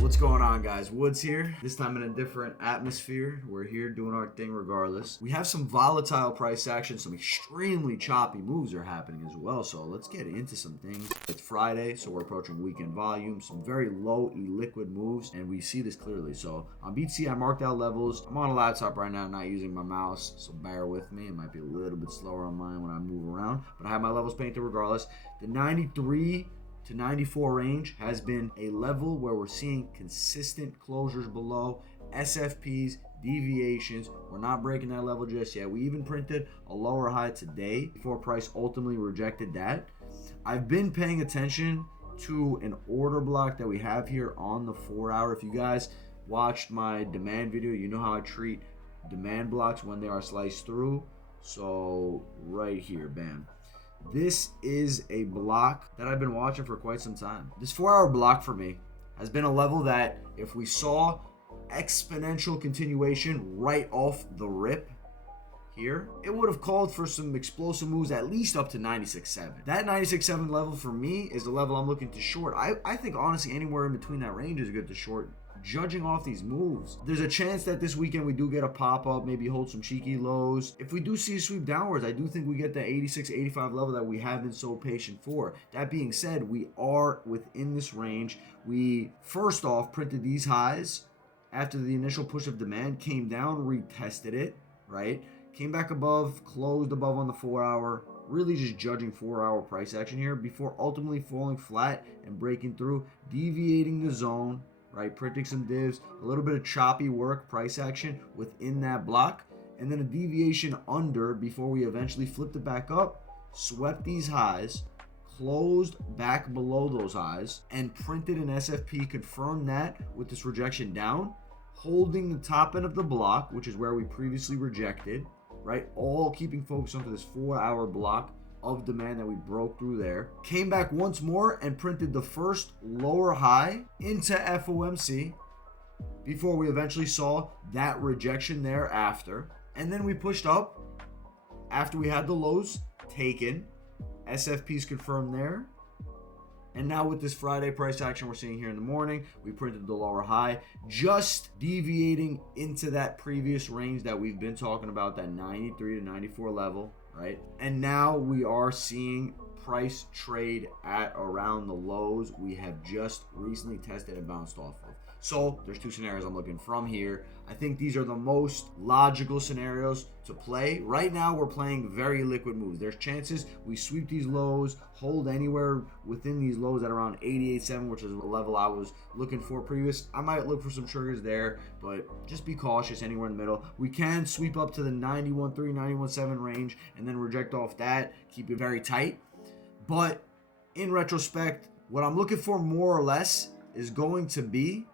What's going on, guys? Woods here. This time in a different atmosphere. We're here doing our thing regardless. We have some volatile price action. Some extremely choppy moves are happening as well. So let's get into some things. It's Friday, so we're approaching weekend volume. Some very low illiquid moves, and we see this clearly. So on BTC, I marked out levels. I'm on a laptop right now, not using my mouse, so bear with me. It might be a little bit slower on mine when I move around, but I have my levels painted regardless. The 93 to 94 range has been a level where we're seeing consistent closures below, SFPs, deviations. We're not breaking that level just yet. We even printed a lower high today before price ultimately rejected that. I've been paying attention to an order block that we have here on the 4 hour. If you guys watched my demand video, you know how I treat demand blocks when they are sliced through. So right here, bam. This is a block that I've been watching for quite some time. This 4 hour block for me has been a level that if we saw exponential continuation right off the rip here, it would have called for some explosive moves at least up to 96.7. That 96.7 level for me is the level I'm looking to short. I think honestly anywhere in between that range is good to short. Judging off these moves, there's a chance that this weekend we do get a pop-up, maybe hold some cheeky lows. If we do see a sweep downwards, I do think we get the 86, 85 level that we have been so patient for. That being said, we are within this range. We first off printed these highs after the initial push of demand, came down, retested it, right? Came back above, closed above on the 4 hour, really just judging 4 hour price action here before ultimately falling flat and breaking through, deviating the zone, right, printing some divs, a little bit of choppy work, price action within that block, and then a deviation under before we eventually flipped it back up, swept these highs, closed back below those highs, and printed an SFP, confirmed that with this rejection down, holding the top end of the block, which is where we previously rejected, right, all keeping focus onto this 4 hour block of demand that we broke through there. Came back once more and printed the first lower high into FOMC before we eventually saw that rejection thereafter. And then we pushed up after we had the lows taken. SFPs confirmed there. And now with this Friday price action we're seeing here in the morning, we printed the lower high, just deviating into that previous range that we've been talking about, that 93 to 94 level, right? And now we are seeing price trade at around the lows we have just recently tested and bounced off of. So there's two scenarios I'm looking from here. I think these are the most logical scenarios to play. Right now we're playing very liquid moves. There's chances we sweep these lows, hold anywhere within these lows at around 88.7, which is a level I was looking for previous. I might look for some triggers there, but just be cautious anywhere in the middle. We can sweep up to the 91.3, 91.7 range and then reject off that, keep it very tight. But in retrospect, what I'm looking for more or less is going to be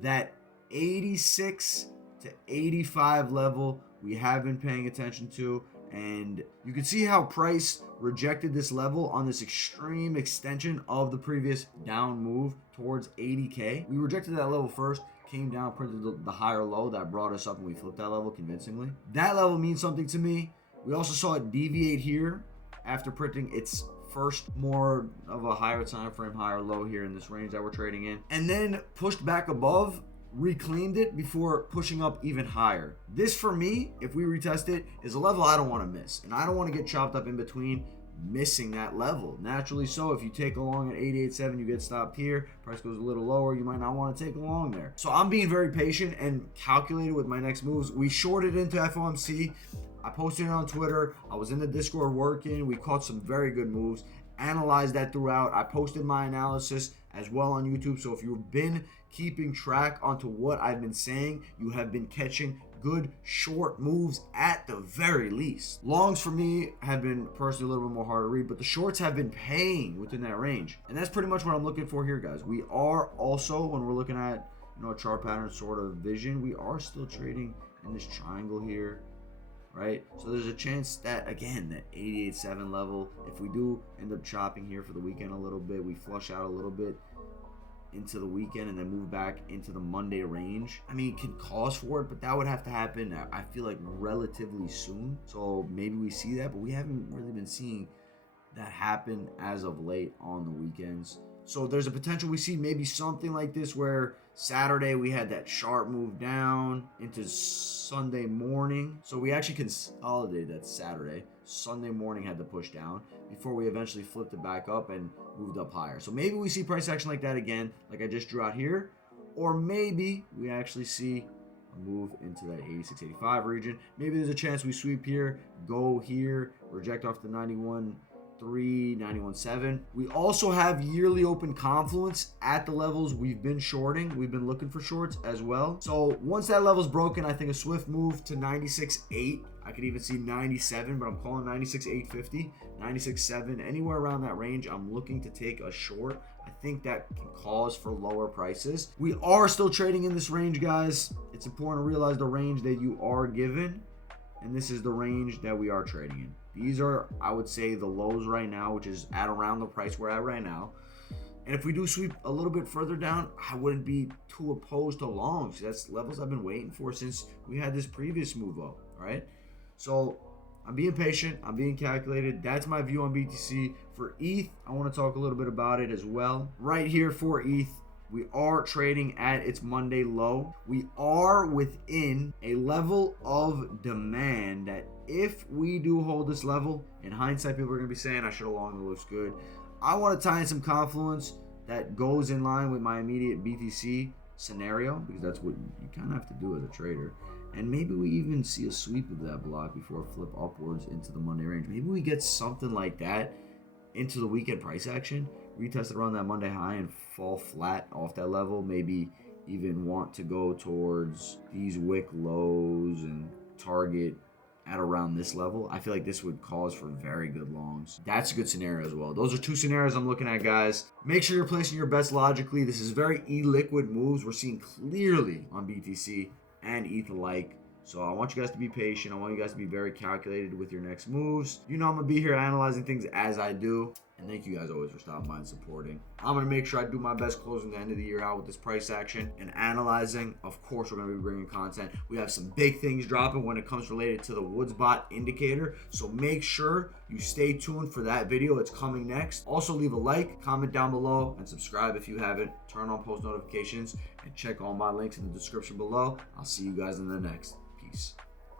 that 86 to 85 level we have been paying attention to, and you can see how price rejected this level on this extreme extension of the previous down move towards 80k. We rejected that level first, came down, printed the higher low that brought us up, and we flipped that level convincingly. That level means something to me. We also saw it deviate here after printing its first more of a higher time frame, higher low here in this range that we're trading in, and then pushed back above, reclaimed it before pushing up even higher. This for me, if we retest it, is a level I don't want to miss, and I don't want to get chopped up in between missing that level. Naturally so, if you take along at 88.7, you get stopped here, price goes a little lower, you might not want to take along there. So I'm being very patient and calculated with my next moves. We shorted into FOMC. I posted it on Twitter. I was in the Discord working. We caught some very good moves. Analyzed that throughout. I posted my analysis as well on YouTube. So if you've been keeping track onto what I've been saying, you have been catching good short moves at the very least. Longs for me have been personally a little bit more hard to read, but the shorts have been paying within that range. And that's pretty much what I'm looking for here, guys. We are also, when we're looking at, a chart pattern sort of vision, we are still trading in this triangle here, right? So there's a chance that, again, that 88.7 level, if we do end up chopping here for the weekend a little bit, we flush out a little bit into the weekend and then move back into the Monday range. I mean, it can cause for it, but that would have to happen, I feel like, relatively soon. So maybe we see that, but we haven't really been seeing that happen as of late on the weekends. So there's a potential we see maybe something like this where Saturday, we had that sharp move down into Sunday morning. So we actually consolidated that Saturday. Sunday morning had to push down before we eventually flipped it back up and moved up higher. So maybe we see price action like that again, like I just drew out here. Or maybe we actually see a move into that 86, 85 region. Maybe there's a chance we sweep here, go here, reject off the 91.3, 91.7. We also have yearly open confluence at the levels we've been shorting. We've been looking for shorts as well. So once that level's broken, I think a swift move to 96.8. I could even see 97, but I'm calling 96.850, 96.7, anywhere around that range. I'm looking to take a short. I think that can cause for lower prices. We are still trading in this range, guys. It's important to realize the range that you are given, and this is the range that we are trading in. These are, I would say, the lows right now, which is at around the price we're at right now. And if we do sweep a little bit further down, I wouldn't be too opposed to longs. That's levels I've been waiting for since we had this previous move up, all right? So I'm being patient. I'm being calculated. That's my view on BTC. For ETH, I want to talk a little bit about it as well. Right here for ETH, we are trading at its Monday low. We are within a level of demand that if we do hold this level, in hindsight, people are going to be saying I should have longed, it looks good. I want to tie in some confluence that goes in line with my immediate BTC scenario, because that's what you kind of have to do as a trader. And maybe we even see a sweep of that block before it flip upwards into the Monday range. Maybe we get something like that into the weekend price action, retest it around that Monday high and fall flat off that level. Maybe even want to go towards these wick lows and target at around this level. I feel like this would cause for very good longs. That's a good scenario as well. Those are two scenarios I'm looking at, guys. Make sure you're placing your bets logically. This is very illiquid moves we're seeing clearly on BTC and ETH alike. So I want you guys to be patient. I want you guys to be very calculated with your next moves. You know I'm going to be here analyzing things as I do. And thank you guys always for stopping by and supporting. I'm going to make sure I do my best closing the end of the year out with this price action and analyzing. Of course, we're going to be bringing content. We have some big things dropping when it comes related to the WoodsBot indicator. So make sure you stay tuned for that video. It's coming next. Also, leave a like, comment down below, and subscribe if you haven't. Turn on post notifications and check all my links in the description below. I'll see you guys in the next. Peace.